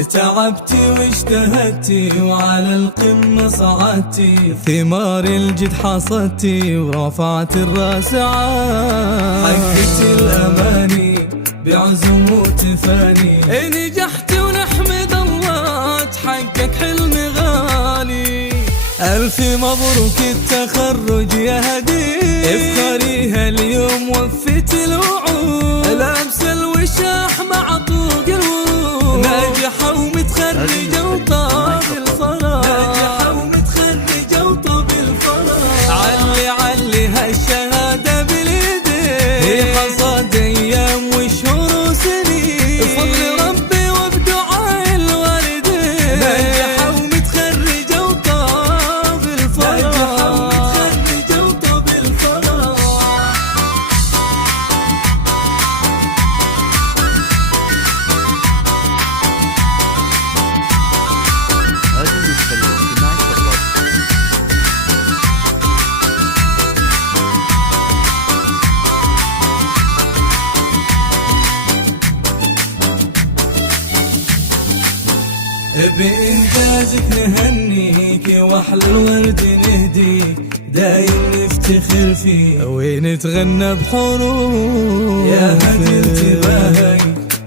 تعبتي واجتهدتي وعلى القمة صعدتي، ثمار الجد حصدتي ورفعت الراس عال، حققتي الأماني بعزم وتفاني، نجحتي ونحمد الله تحقق حلم غالي. ألف مبروك التخرج يا هدية، افخريها اليوم وفيت الوعود، لابسة الوشاح مع طوق الورود، ناجحة ومتخرجة وطاب الفرح، ناجحة ومتخرجة وطاب الفرح، علي علي هالشهادة باليدين، هي حصاد أيام وشهور وسنين، بفضل ربي وبدعاء الوالدين، ناجحة ومتخرجة وطاب الفرح، ناجحة ومتخرجة وطاب الفرح. هذا المدخل الاجتماعي فقط. بإنجازك نهنيك وأحلى الورد نهديك، دايم نفتخر فيك ونتغنى بحروف، يا هديرتي باهي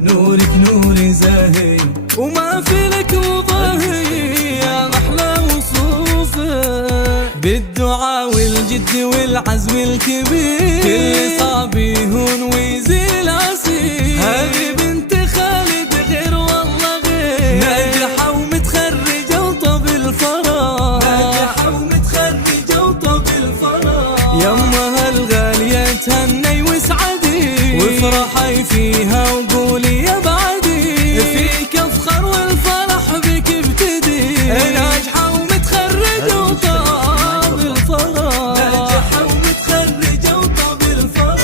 نورك نور زاهي، وما في لك مضاهي يا محلى وصوفك، بالدعاء والجد والعزم الكبير كل صعب يهون ويزيل عسير، هذه بنت خالد غير والله غير، ناجحة ومتخرجة وطاب الفرح، ناجحة ومتخرجة وطاب الفرح، يمها الغالية تهني واسعدي وافرحي فيها وقولي يا بعدي، فيك افخر والفرح بك ابتدي، ناجحة ومتخرجة وطاب الفرح، ناجحة ومتخرجة وطاب الفرح.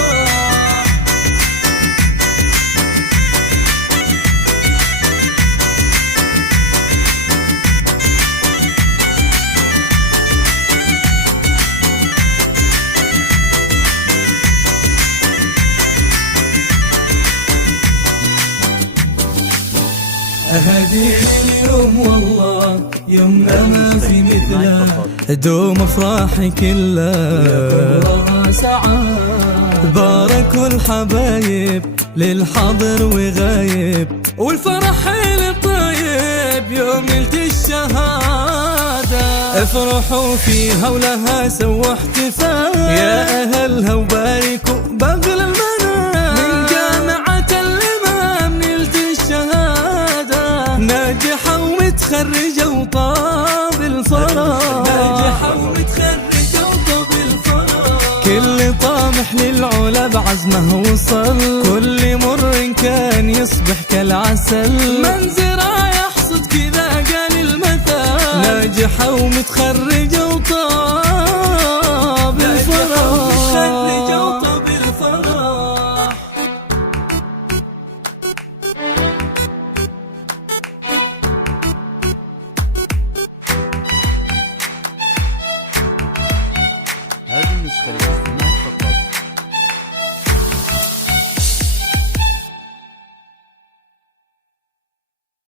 هذه اليوم والله يومنا ما في مثله، دوم افراحي كلها سعاد، باركوا الحبايب للحاضر وغايب، والفرح الطيب يوم نلت الشهادة، افرحوا فيها ولها سووا احتفال، يا اهلها وباركوا باغل المنام، من جامعة الامام نلت الشهادة، ناجحة ومتخرجة وطاب الفرح، ناجحة ومتخرجة وطاب الفرح، كل طامح للعلا بعزمه وصل، كل مر كان يصبح كالعسل، من زرع يحصد كذا قال المثل، ناجحة ومتخرجة وطاب الفرح.